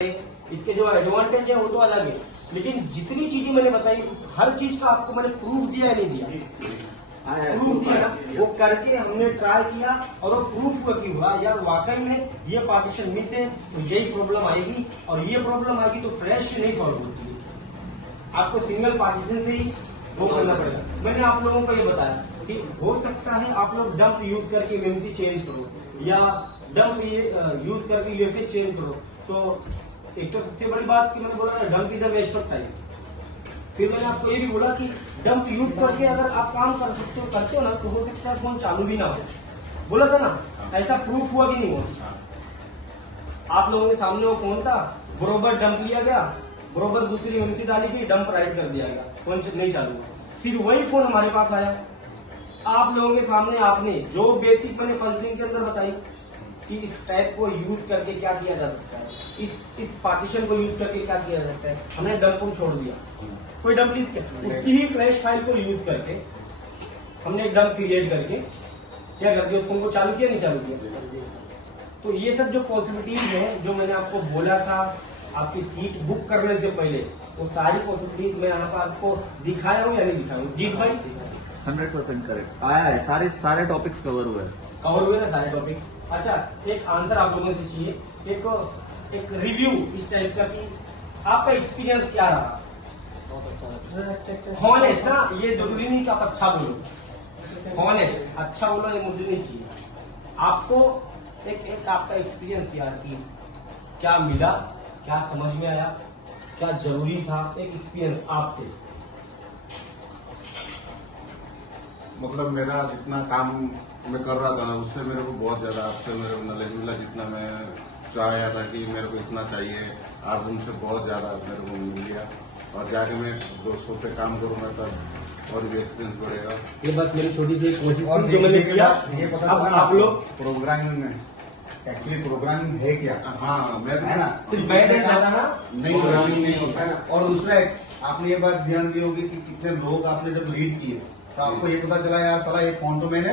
इसके जो एडवांटेज है वो तो अलग है, लेकिन जितनी चीजें मैंने बताई उस हर चीज का आपको मैंने प्रूफ दिया है नहीं दिया? प्रूफ दिया ना, वो करके हमने ट्राई किया और वो प्रूफ की हुआ यार वाकई में ये पार्टीशन मिस है तो यही प्रॉब्लम आएगी और ये प्रॉब्लम आएगी तो फ्रेश नहीं सॉल्व होती है, आपको सिंगल पार्टीशन से ही वो करना पड़ेगा। मैंने आप लोगों को ये बताया कि हो सकता है आप लोग डंप यूज करके मेमोरी चेंज करो या डंप यूज करके यूएफएस चेंज करो। तो एक तो सबसे बड़ी बात कि मैंने बोला dump is a waste of time. फिर मैंने आपको ये भी बोला कि डंप यूज करके अगर आप काम कर सकते हो करते हो ना तो हो सकता है फोन चालू भी ना हो। बोला था ना, ऐसा प्रूफ हुआ कि नहीं हुआ? आप लोगों के सामने वो फोन था, बरोबर डंप लिया गया, बरोबर दूसरी एमसी डाली गई, डंप राइट कर दिया गया, फोन नहीं चालू हुआ। फिर वही फोन हमारे पास आया, आप लोगों के सामने आपने जो बेसिक मैंने फर्स्ट दिन के अंदर बताई कि इस टाइप को यूज करके क्या किया जा सकता है, इस पार्टीशन को यूज करके क्या किया जा सकता है, हमने डंप को छोड़ दिया। कोई डंप लीज उसकी ही फ्लैश फाइल को यूज करके हमने एक डंप क्रिएट करके क्या कर दिया, उस फोन को चालू किया नहीं चालू किया। तो ये सब जो पॉसिबिलिटीज है जो मैंने आपको बोला था आपकी सीट बुक करने से पहले, वो सारी पॉसिबिलिटीज मैं यहाँ पर आपको दिखाया हूँ या नहीं दिखाया हूँ? जीत भाई 100% करेक्ट आया है, सारे टॉपिक्स कवर हुए ना सारे टॉपिक। अच्छा, एक आंसर आप लोगों से चाहिए, एक रिव्यू इस टाइप का कि आपका एक्सपीरियंस क्या रहा। हॉनेस्ट ना, ये जरूरी नहीं कि आप अच्छा बोलो, हॉनेस्ट अच्छा बोलो ये मुझे नहीं चाहिए। आपको एक आपका एक्सपीरियंस क्या कि क्या मिला, क्या समझ में आया, क्या जरूरी था, एक एक्सपीरियंस आपसे। मतलब मेरा जितना काम मैं कर रहा था ना उससे मेरे को बहुत ज्यादा आपसे मेरे को नॉलेज मिला, जितना मैं चाहा था कि मेरे को इतना चाहिए, आज उनसे बहुत ज्यादा मेरे को मिल गया। और जाके मैं दोस्तों पे काम करूंगा तब और भी एक्सपीरियंस बढ़ेगा। ये बस मेरी छोटी सी एक कोशिश और जो मैंने किया। ये पता अब चला आप लोग प्रोग्रामिंग में एक्चुअली प्रोग्रामिंग है क्या? हाँ मैं है ना, सिर्फ बैठ जाता ना, नहीं प्रोग्रामिंग नहीं होता है। और दूसरा आपने ये बात ध्यान दी होगी कि कितने लोग आपने जब रीड किए तो आपको ये पता चला यार साला ये फोन तो मैंने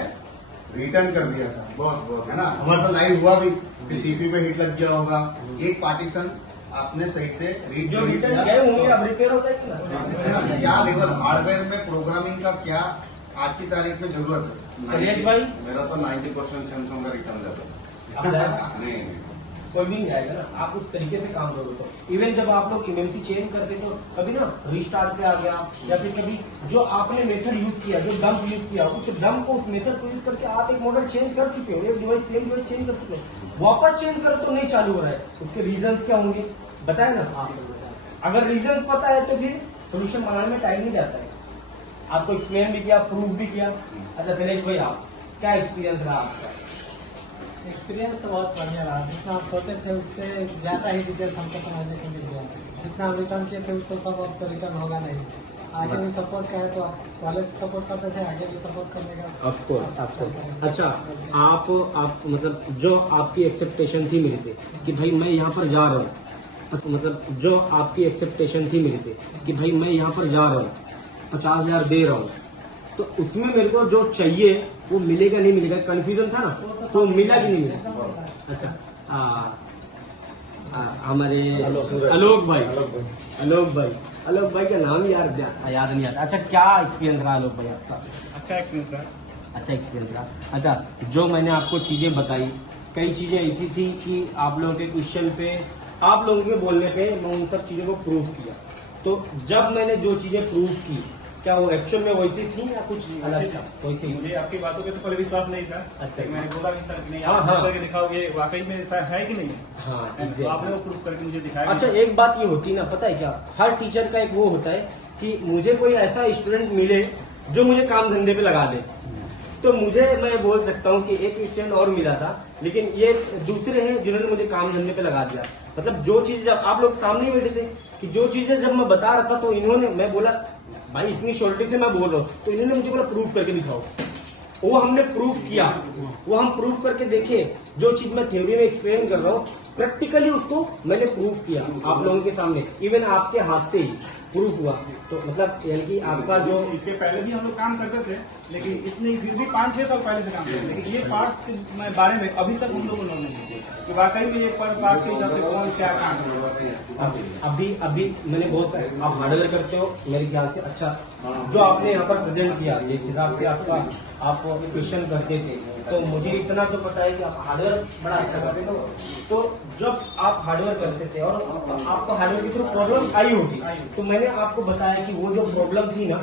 रिटर्न कर दिया था। बहुत है ना, हमारे साथ लाइव हुआ भी कि सीपी पे हिट लग गया होगा, एक पार्टीशन आपने सही से रीड जो रिटर्न गए होंगे अब रिपेयर होता है कि ना? है ना, क्या लेवल हार्डवेयर में प्रोग्रामिंग का क्या आज की तारीख में जरूरत है? सुरेश भाई मेरा तो 90% सैमसंग का रिटर्न जाता अब नहीं। कोई भी नहीं आएगा ना, आप उस तरीके से काम करो। तो इवन जब आप लोग एमएमसी चेंज करते तो कभी ना रिस्टार्ट पे आ गया या फिर कभी जो आपने मेथड यूज किया, जो डंप यूज किया, उस डंप को उस मेथड को यूज करके आप एक मॉडल चेंज कर चुके हो, एक डिवाइस सेम डिवाइस चेंज कर चुके हो, वापस चेंज करो तो नहीं चालू हो रहा है, उसके रीजंस क्या होंगे बताए ना। अगर रीजंस पता है तो फिर सोल्यूशन बनाने में टाइम नहीं जाता है। आपको एक्सप्लेन भी किया, प्रूफ भी किया। अच्छा सुरेश भाई, आप क्या एक्सपीरियंस रहा आपका? एक्सपीरियंस तो बहुत बढ़िया रहा, जितना हम सोचे थे उससे ज्यादा ही डिटेल्स हमको समझने को मिल गया। जितना हम रिटर्न किए थे उसको सब अब तो रिटर्न होगा नहीं, आगे भी सपोर्ट का है तो पहले से सपोर्ट करते थे, आगे भी सपोर्ट करने का ऑफकोर्स। अच्छा, आप मतलब जो आपकी एक्सेप्टेशन थी मेरे से कि भाई मैं यहाँ पर जा रहा हूँ, मतलब जो आपकी एक्सेप्टेशन थी मेरे से कि भाई मैं यहाँ पर जा रहा हूँ, 50,000 दे रहा हूँ, तो उसमें मेरे को जो चाहिए वो मिलेगा नहीं मिलेगा, कंफ्यूजन था ना, तो मिला कि नहीं मिला? अच्छा, हमारे आलोक भाई का नाम याद नहीं आता। अच्छा, क्या एक्सपीरियंस रहा आलोक भाई आपका? अच्छा एक्सपीरियंस रहा। अच्छा, जो मैंने आपको चीजें बताई, कई चीजें ऐसी थी कि आप लोगों के क्वेश्चन पे, आप लोगों के बोलने पे मैं उन सब चीजों को प्रूफ किया। तो जब मैंने जो चीजें प्रूफ की, क्या वो एक्चुअल में वैसी थी या कुछ अलग था? वैसे ही मुझे आपकी बातों पे तो पहले विश्वास नहीं था। अच्छा। मैंने बोला भी सर कि नहीं, हाँ, आप हाँ। करके दिखाओगे वाकई में ऐसा है कि नहीं। हाँ, तो exactly। आपने वो प्रूफ करके मुझे दिखाया। अच्छा, एक बात ये होती है ना, पता है क्या, हर टीचर का एक वो होता है कि मुझे कोई ऐसा स्टूडेंट मिले जो मुझे काम धंधे पे लगा दे। तो मुझे, मैं बोल सकता हूँ कि एक स्टूडेंट और मिला था, लेकिन ये दूसरे हैं जिन्होंने मुझे काम धंधे पे लगा दिया। मतलब जो चीज जब आप लोग सामने बैठे थे कि जो चीजें जब मैं बता रहा था तो इन्होंने, मैं बोला भाई इतनी शॉर्टी से मैं बोल रहा हूँ, तो इन्होंने मुझे बोला प्रूफ करके दिखाओ। वो हमने प्रूफ किया, वो हम प्रूफ करके देखे जो चीज मैं थ्योरी में एक्सप्लेन कर रहा हूँ प्रैक्टिकली उसको मैंने प्रूफ किया आप लोगों के सामने, इवन आपके हाथ से ही प्रूफ हुआ। तो मतलब यानी कि आपका जो इसके पहले भी हम लोग काम करते थे, लेकिन इतनी फिर भी 5-6 साल पहले से काम करते थे, लेकिन ये पार्ट्स के बारे में अभी तक हम लोगों को नॉलेज नहीं है कि वाकई में ये पार्ट्स के हिसाब से कौन क्या काम कर। अभी मैंने बहुत सारे आप हार्डवेयर करते हो मेरे ख्याल से। अच्छा, जो आपने यहाँ पर प्रेजेंट किया जिस हिसाब से आपका आप क्वेश्चन करते थे, तो मुझे इतना तो पता है कि आप हार्डवेयर बड़ा अच्छा करते हो। तो जब आप हार्डवेयर करते थे और आपको हार्डवेयर की थ्रू प्रॉब्लम आई होगी, तो मैंने आपको बताया कि वो जो प्रॉब्लम थी ना,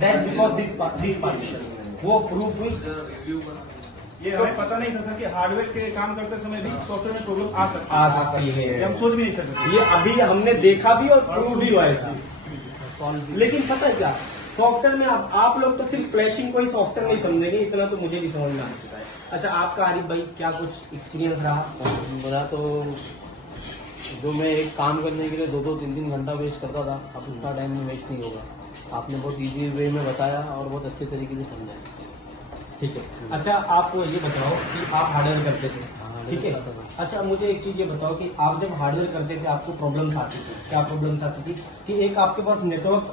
दैट बिकॉज दिस पार्टीशन, वो प्रूफ हुई। ये हमें पता नहीं था सर कि हार्डवेयर के काम करते समय भी सॉफ्टवेयर में प्रॉब्लम आ सकती है, ये हम सोच भी नहीं सकते। ये अभी हमने देखा भी और प्रूव भी हुआ है। लेकिन पता है क्या, सॉफ्टवेयर में आप लोग तो सिर्फ फ्लैशिंग को ही सॉफ्टवेयर नहीं समझेंगे, इतना तो मुझे भी समझना है। अच्छा, आपका आरिफ भाई क्या कुछ एक्सपीरियंस रहा? मेरा तो जो मैं एक काम करने के लिए 2-2, 3-3 घंटा वेस्ट करता था, अब उतना टाइम में वेस्ट नहीं होगा। आपने बहुत इजी वे में बताया और बहुत अच्छे तरीके से समझाया। ठीक है। अच्छा, आप ये बताओ कि आप हार्डवेयर करते थे, ठीक है? अच्छा, मुझे एक चीज ये बताओ कि आप जब हार्डवेयर करते थे आपको प्रॉब्लम्स आती थी, क्या प्रॉब्लम्स आती थी? कि एक आपके पास नेटवर्क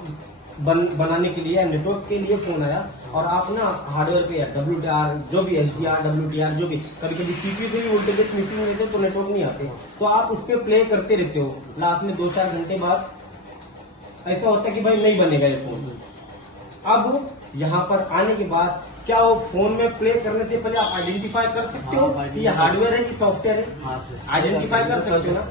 बनाने के लिए, नेटवर्क के लिए फोन आया और आप ना हार्डवेयर पे WTR जो भी HDR WTR जो भी, कभी कभी CPU से भी वोल्टेज मिसिंग रहते तो नेटवर्क नहीं आते, तो आप उस पर प्ले करते रहते हो। लास्ट में 2-4 घंटे बाद ऐसा होता है कि भाई नहीं बनेगा ये फोन। अब यहाँ पर आने के बाद क्या वो फोन में प्ले करने से पहले आप आइडेंटिफाई कर सकते हो कि ये हार्डवेयर है कि सॉफ्टवेयर है? आइडेंटिफाई कर सकते हो ना।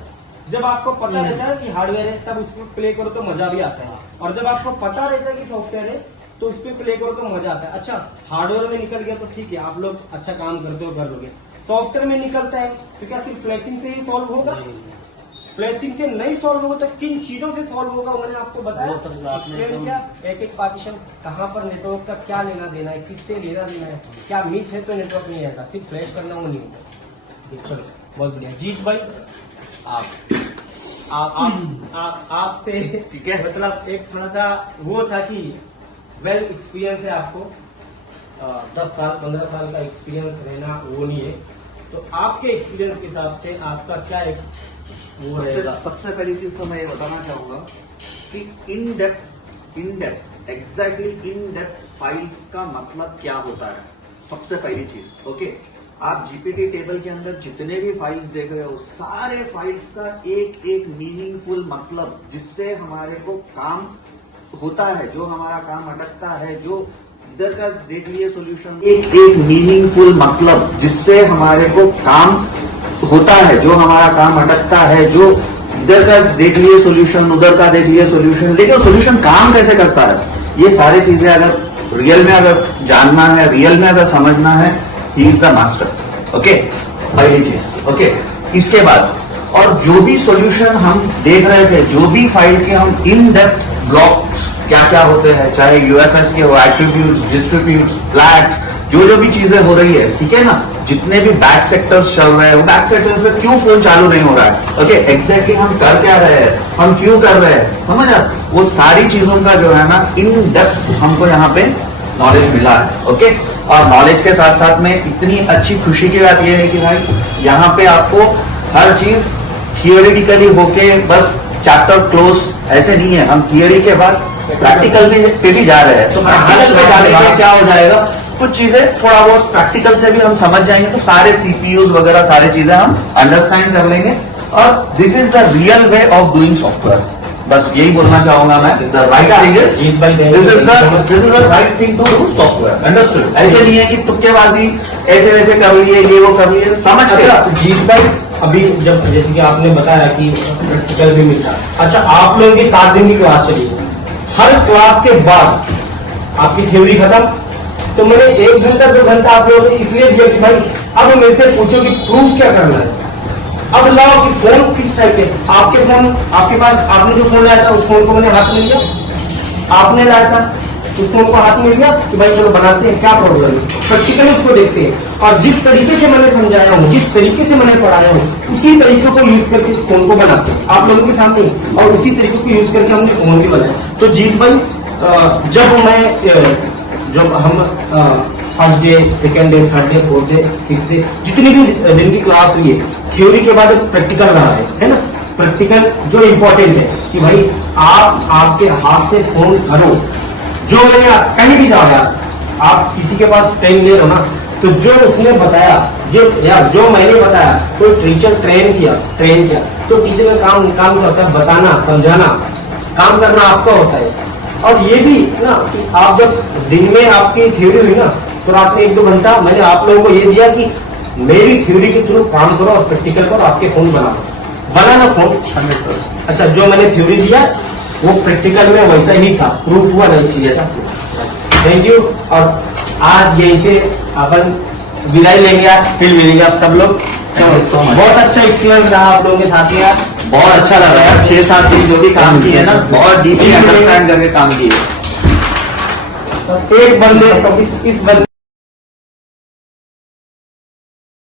जब आपको पता रहता है कि हार्डवेयर है तब उस पर प्ले करो तो मजा भी आता है, और जब आपको पता रहता है कि सॉफ्टवेयर है तो उस पर प्ले करो तो मजा आता है। अच्छा, हार्डवेयर में निकल गया तो ठीक है, आप लोग अच्छा काम करते हो, कर लोगे। सॉफ्टवेयर में निकलता है तो क्या सिर्फ फ्लैशिंग से ही सॉल्व होगा? फ्लैशिंग से नहीं सॉल्व होगा तो किन चीजों से सॉल्व होगा मैंने आपको बताया, एक्सप्लेन किया। एक पार्टीशन, कहाँ पर नेटवर्क का क्या लेना देना है, किससे लेना देना है, क्या मिस है तो नेटवर्क नहीं आएगा, सिर्फ फ्लैश करना वो नहीं होगा। चलो, बहुत बढ़िया। जीत भाई, आपसे ठीक है, मतलब एक थोड़ा सा वो था कि वेल एक्सपीरियंस है आपको, 10 साल 15 साल का एक्सपीरियंस रहना वो नहीं है, तो आपके एक्सपीरियंस के हिसाब से आपका क्या एक वो रहेगा? सबसे पहली चीज तो मैं ये बताना चाहूंगा कि in depth exactly in depth files का मतलब क्या होता है। सबसे पहली चीज, ओके, आप जीपीटी टेबल के अंदर जितने भी फाइल्स देख रहे हो, सारे फाइल्स का एक एक मीनिंगफुल मतलब, जिससे हमारे को काम होता है, जो हमारा काम अटकता है, जो इधर का देख लिए सोल्यूशन, एक एक मीनिंगफुल मतलब जिससे हमारे को काम होता है, जो हमारा काम अटकता है, जो इधर का देख लिए सोल्यूशन, उधर का देख लिए सोल्यूशन, लेकिन सोल्यूशन काम कैसे करता है, ये सारी चीजें अगर रियल में अगर जानना है, रियल में अगर समझना है, he is the master. Okay, पहली चीज। ओके, इसके बाद और जो भी सॉल्यूशन हम देख रहे थे, जो भी फाइल के हम इन डेप्थ ब्लॉक्स क्या क्या होते हैं, चाहे यूएफएस के हो, एट्रीब्यूट्स, डिस्ट्रीब्यूट्स, फ्लैग्स, जो भी चीजें हो रही है, ठीक है ना, जितने भी बैक सेक्टर्स चल रहे हैं, वो बैक सेक्टर से क्यों फोन चालू नहीं हो रहा है, ओके, एग्जैक्टली हम कर क्या रहे हैं, हम क्यों कर रहे हैं, समझ आप, वो सारी चीजों का जो है ना इन डेप्थ हमको यहाँ पे नॉलेज मिला है। ओके, और नॉलेज के साथ साथ में इतनी अच्छी खुशी की बात यह है कि भाई यहाँ पे आपको हर चीज थियोरिटिकली होके बस चैप्टर क्लोज ऐसे नहीं है, हम थियोरी के बाद प्रैक्टिकल पे भी जा रहे हैं। तो प्रैक्टिकल पे जाने के क्या हो जाएगा, कुछ चीजें थोड़ा बहुत प्रैक्टिकल से भी हम समझ जाएंगे, तो सारे सीपीयूज वगैरह सारी चीजें हम अंडरस्टैंड कर लेंगे, और this is the real way of doing software. बस यही बोलना चाहूंगा मैं, the right thing is this is the right thing to do software, understood. ऐसे नहीं है कि तुक्केबाजी ऐसे वैसे कर लिए, ये वो कर लिए, समझ के। जीत भाई, अभी जब जैसे कि आपने बताया कि प्रैक्टिकल भी मिलता, अच्छा आप लोगों की 7 दिन की क्लास चली, हर क्लास के बाद आपकी थ्योरी खत्म, तो मैंने 1 घंटा 2 घंटा आप लोगों ने इसलिए दिया कि भाई अब मेरे से पूछो कि प्रूफ क्या करना है। अब लाओ कि फोन किस टाइप के, आपके फोन आपके पास, आपने जो फोन लाया था उस फोन को मैंने हाथ में लिया, आपने लाया था उस फोन को हाथ में लिया कि भाई चलो बनाते हैं, क्या प्रॉब्लम है, प्रैक्टिकली उसको देखते हैं, और जिस तरीके से मैंने समझाया हूँ, जिस तरीके से मैंने पढ़ाया हूँ, उसी तरीके को यूज करके उस फोन को बनाते हैं आप लोगों के सामने, और उसी तरीके को यूज करके हमने फोन भी बनाया। तो जीत भाई, जब हम first day, second day, third day, fourth day, six day, जितनी भी दिन की क्लास हुई है, थ्योरी के बाद प्रैक्टिकल रहा है ना। प्रैक्टिकल जो इम्पोर्टेंट है कि भाई आप आपके हाथ से फोन करो, जो मैंने कहीं भी जाओ यार, आप किसी के पास पेन ले रहे हो ना, तो जो उसने बताया, जो मैंने बताया, कोई टीचर ट्रेन किया, तो टीचर का काम करता है बताना, समझाना, काम करना आपका होता है। और ये भी ना कि आप जब दिन में आपकी थ्योरी हुई ना, तो रात में 1-2 घंटा मैंने आप लोगों को ये दिया कि मेरी थ्योरी के थ्रू काम करो और प्रैक्टिकल करो, आपके फोन बनाना फोन 100%। अच्छा, जो मैंने थ्योरी दिया वो प्रैक्टिकल में वैसा ही था, प्रूफ हुआ नहीं चाहिए था। Thank you. और आज यहीं से अपन विदाई लेंगे, फिर मिलेंगे आप सब लोग। बहुत अच्छा एक्सपीरियंस रहा आप लोगों के साथ में यार, बहुत अच्छा लगा यार, 6-7 दिन जो भी काम किए ना, बहुत डीपली अंडरस्टैंड करके काम किए। एक बंदे इस बंदे